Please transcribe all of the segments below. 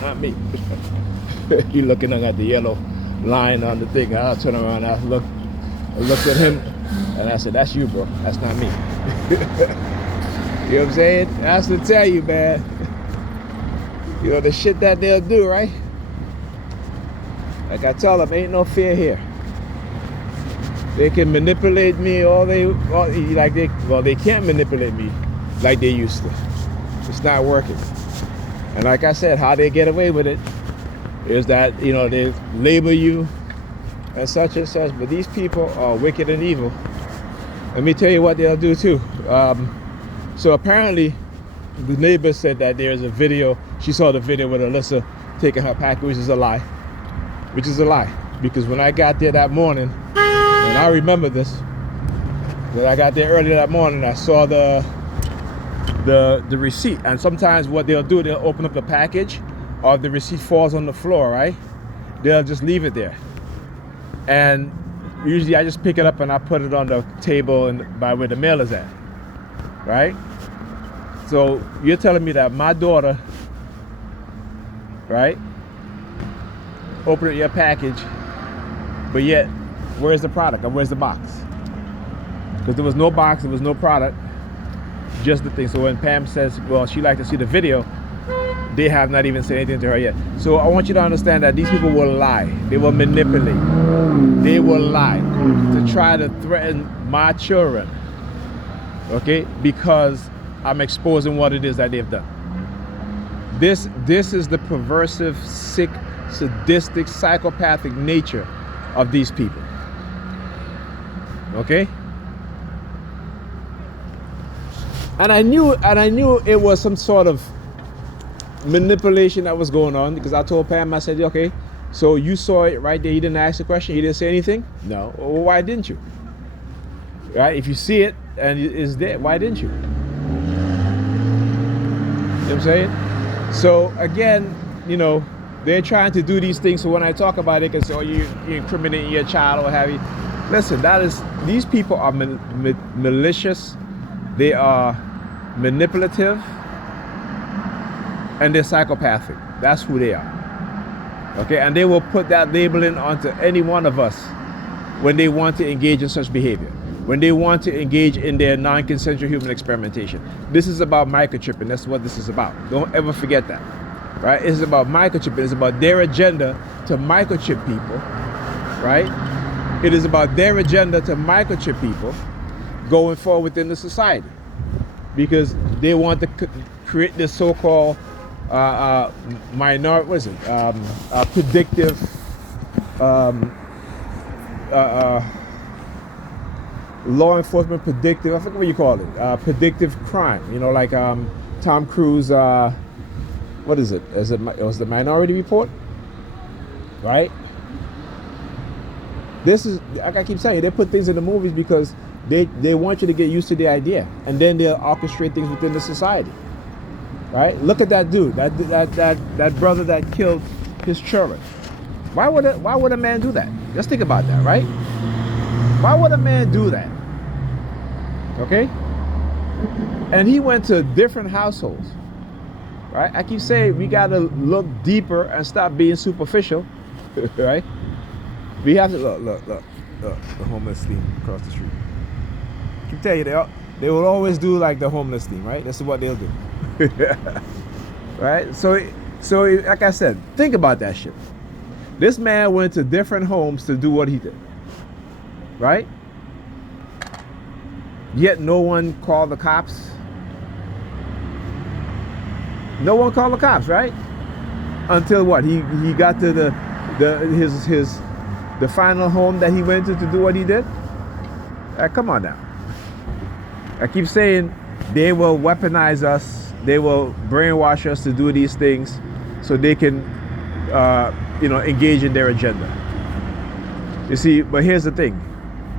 Not me. He looking at the yellow line on the thing. I turn around, I looked at him, and I said, "That's you, bro. That's not me." You know what I'm saying? That's to tell you, man. You know the shit that they'll do, right? Like I tell them, ain't no fear here. They can manipulate me they can't manipulate me like they used to. It's not working. And like I said, how they get away with it is that, you know, they label you as such and such, but these people are wicked and evil. Let me tell you what they'll do too. So apparently the neighbor said that there's a video, she saw the video with Alyssa taking her package, which is a lie. Because when I got there that morning, and I remember this, when I got there early that morning, I saw the receipt. And sometimes what they'll do, they'll open up the package, or if the receipt falls on the floor, right? They'll just leave it there. And usually I just pick it up and I put it on the table and by where the mail is at, right? So you're telling me that my daughter, right, opened your package, but yet, where's the product or where's the box? Because there was no box, there was no product, just the thing. So when Pam says, well, she liked to see the video, they have not even said anything to her yet. So I want you to understand that these people will lie. They will manipulate. They will lie to try to threaten my children, okay? Because I'm exposing what it is that they've done. This is the perversive, sick, sadistic, psychopathic nature of these people. Okay? And I knew it was some sort of manipulation that was going on, because I told Pam, I said, okay, so you saw it right there, he didn't ask the question, he didn't say anything? No. Well, why didn't you? Right? If you see it and it's there, why didn't you? You know what I'm saying? So again, you know, they're trying to do these things, so when I talk about it, they can say, oh, you're incriminating your child or what have you. Listen, these people are malicious, they are manipulative, and they're psychopathic. That's who they are. Okay, and they will put that labeling onto any one of us when they want to engage in such behavior, when they want to engage in their non-consensual human experimentation. This is about microchipping. That's what this is about. Don't ever forget that. Right? It's about microchipping. It's about their agenda to microchip people. Right? It is about their agenda to microchip people going forward within the society, because they want to create this so-called minority, what is it? Predictive law enforcement, predictive, I forget what you call it, predictive crime. You know, like Tom Cruise, what is it? It was the Minority Report, right? This is, like I keep saying, they put things in the movies because they want you to get used to the idea, and then they'll orchestrate things within the society, right? Look at that dude, that brother that killed his children. Why would a man do that? Just think about that, right? Why would a man do that? Okay? And he went to different households, right? I keep saying we gotta look deeper and stop being superficial, right? We have to look, the homeless team across the street. I can tell you, they will always do like the homeless team, right? That's what they'll do. Right? So like I said, think about that shit. This man went to different homes to do what he did, right? Yet no one called the cops. No one called the cops, right? Until what? He got to the final home that he went to do what he did. Come on now. I keep saying they will weaponize us. They will brainwash us to do these things so they can, engage in their agenda. You see, but here's the thing.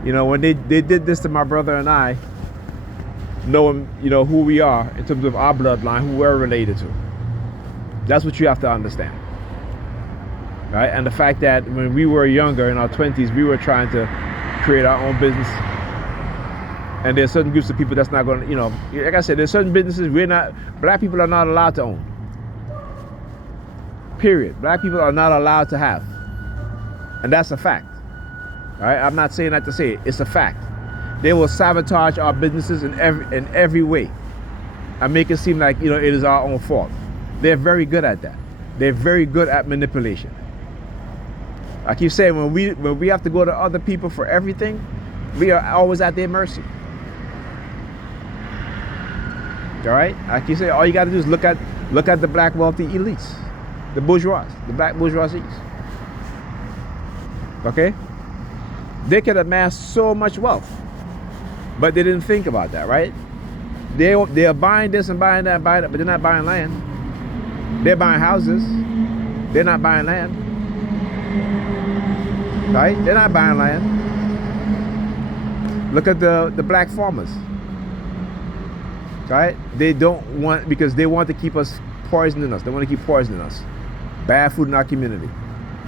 You know, when they did this to my brother and I, knowing, who we are in terms of our bloodline, who we're related to. That's what you have to understand. Right? And the fact that when we were younger, in our 20s, we were trying to create our own business. And there's certain groups of people that's not going to, like I said, there's certain businesses black people are not allowed to own. Period. Black people are not allowed to have. And that's a fact. All right? I'm not saying that to say it. It's a fact. They will sabotage our businesses in every way and make it seem like, you know, it is our own fault. They're very good at that. They're very good at manipulation. I keep saying, when we have to go to other people for everything, we are always at their mercy. All right? I keep saying, all you got to do is look at the black wealthy elites, the bourgeois, the black bourgeoisies. Okay? They could amass so much wealth, but they didn't think about that, right? They are buying this and buying that and buying that, but they're not buying land. They're buying houses. They're not buying land. Right? They're not buying land. Look at the black farmers. Right? They don't want, because they want to keep us poisoning us. They want to keep poisoning us. Bad food in our community.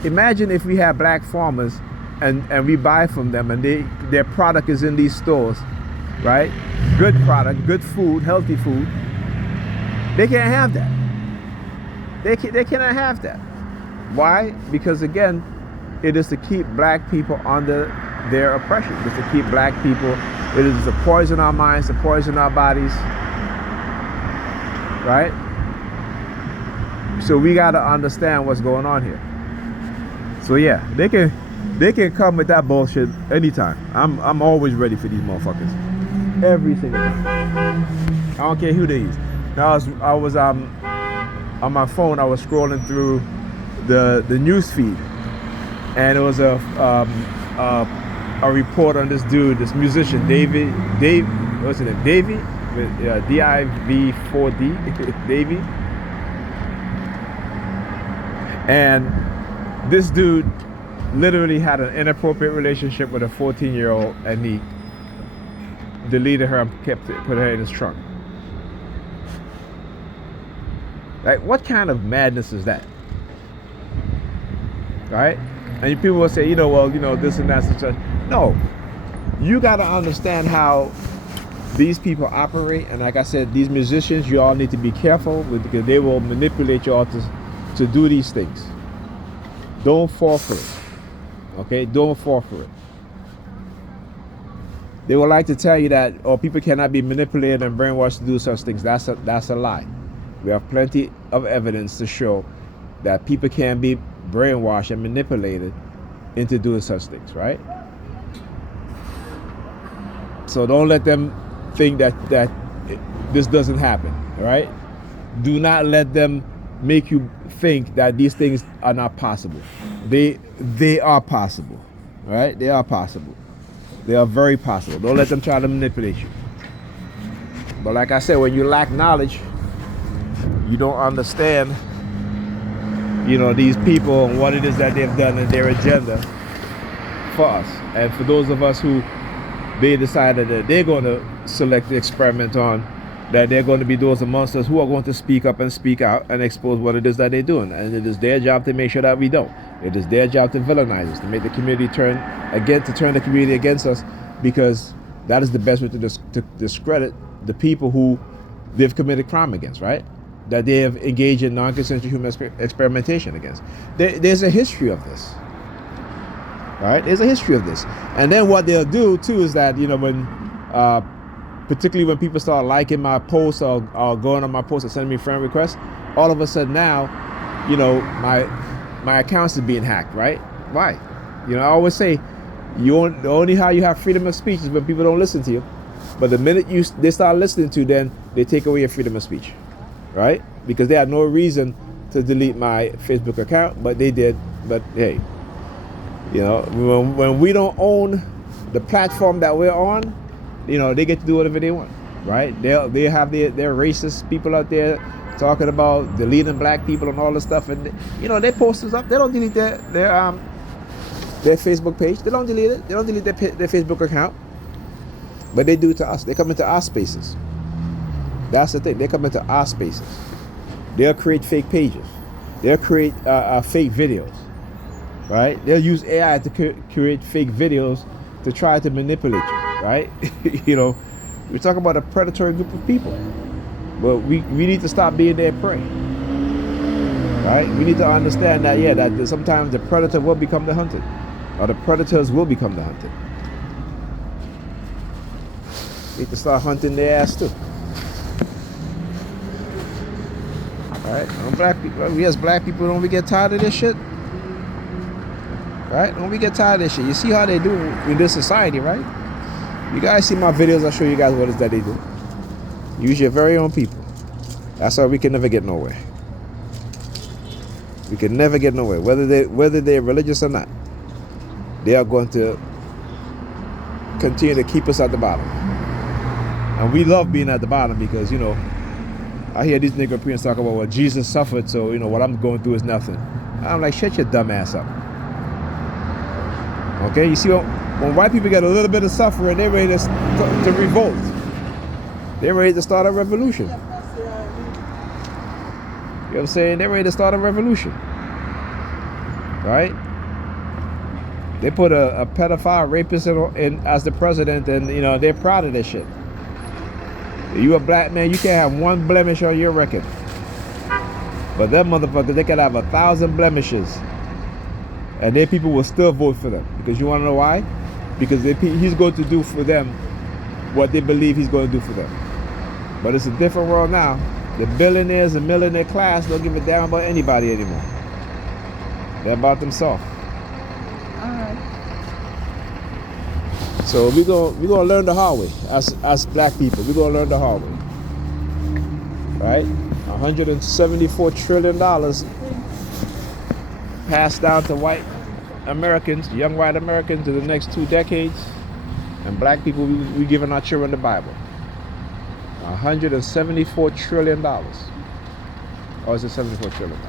Imagine if we have black farmers and we buy from them and their product is in these stores, right? Good product, good food, healthy food. They can't have that. They cannot have that. Why? Because again, it is to keep black people under their oppression. It is to keep black people, it is to poison our minds, to poison our bodies. Right? So we gotta understand what's going on here. So yeah, they can come with that bullshit anytime. I'm always ready for these motherfuckers. Every single time. I don't care who they use. Now I was on my phone. I was scrolling through the news feed, and it was a report on this dude, this musician, Dave. What's his name? Davey, with DIV4D, Davey. And this dude literally had an inappropriate relationship with a 14-year-old, and he deleted her and put her in his trunk. Like, what kind of madness is that? Right? And people will say, well, this and that, such a. No, you got to understand how these people operate. And like I said, these musicians, you all need to be careful with, because they will manipulate you all to do these things. Don't fall for it. Okay? Don't fall for it. They would like to tell you that, people cannot be manipulated and brainwashed to do such things. That's a lie. We have plenty of evidence to show that people can be brainwashed and manipulated into doing such things, right? So don't let them think that this doesn't happen, right? Do not let them make you think that these things are not possible. They are possible, right? They are possible. They are very possible. Don't let them try to manipulate you. But like I said, when you lack knowledge, you don't understand, these people and what it is that they've done and their agenda for us. And for those of us who they decided that they're going to select the experiment on, that they're going to be those amongst us who are going to speak up and speak out and expose what it is that they're doing. And it is their job to make sure that we don't. It is their job to villainize us, to make the community turn the community against us, because that is the best way to discredit the people who they've committed crime against, right? That they have engaged in non-consensual human experimentation against. There's a history of this. Right? There's a history of this. And then what they'll do too is that, when particularly when people start liking my posts or going on my posts and sending me friend requests, all of a sudden now, my accounts are being hacked, right? Why? I always say, the only how you have freedom of speech is when people don't listen to you. But the minute they start listening to you, then they take away your freedom of speech, right? Because they had no reason to delete my Facebook account, but they did. But hey, when we don't own the platform that we're on, they get to do whatever they want, right? They have their racist people out there talking about deleting black people and all this stuff, and they post this up. They don't delete their Facebook page. They don't delete it. They don't delete their Facebook account, but they do it to us. They come into our spaces. That's the thing. They come into our spaces. They'll create fake pages. They'll create fake videos. Right? They'll use AI to create fake videos to try to manipulate you, right? We're talking about a predatory group of people. But we need to stop being their prey. Right? We need to understand that, yeah, that sometimes the predator will become the hunted, or the predators will become the hunted. Need to start hunting their ass too. Right? Black people, we as black people, don't we get tired of this shit? Right? Don't we get tired of this shit? You see how they do in this society, right? You guys see my videos, I'll show you guys what it is that they do. Use your very own people. That's why we can never get nowhere. We can never get nowhere, whether they're religious or not. They are going to continue to keep us at the bottom. And we love being at the bottom because, you know, I hear these nigga preachers talk about, well, Jesus suffered, so, you know, what I'm going through is nothing. I'm like, shut your dumb ass up. Okay, you see, when white people get a little bit of suffering, they're ready to revolt. They're ready to start a revolution. You know what I'm saying? They're ready to start a revolution. Right? They put a pedophile rapist in as the president, and, you know, they're proud of this shit. You a black man, you can't have one blemish on your record. But them motherfuckers, they can have 1,000 blemishes, and their people will still vote for them. Because you want to know why? Because he's going to do for them what they believe he's going to do for them. But it's a different world now. The billionaires and millionaire class don't give a damn about anybody anymore. They're about themselves. So we're gonna learn the hard way as black people. We're gonna learn the hard way. Right? $174 trillion passed down to white Americans, young white Americans, in the next 2 decades. And black people, we giving our children the Bible. $174 trillion. Or is it $74 trillion?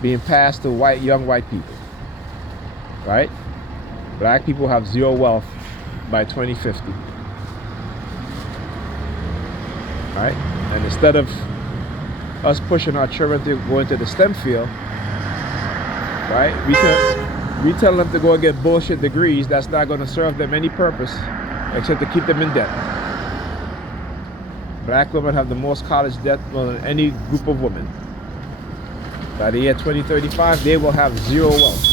Being passed to young white people. Right? Black people have zero wealth by 2050. Right? And instead of us pushing our children to go into the STEM field, right, we tell them to go and get bullshit degrees that's not going to serve them any purpose except to keep them in debt. Black women have the most college debt than any group of women. By the year 2035, they will have zero wealth.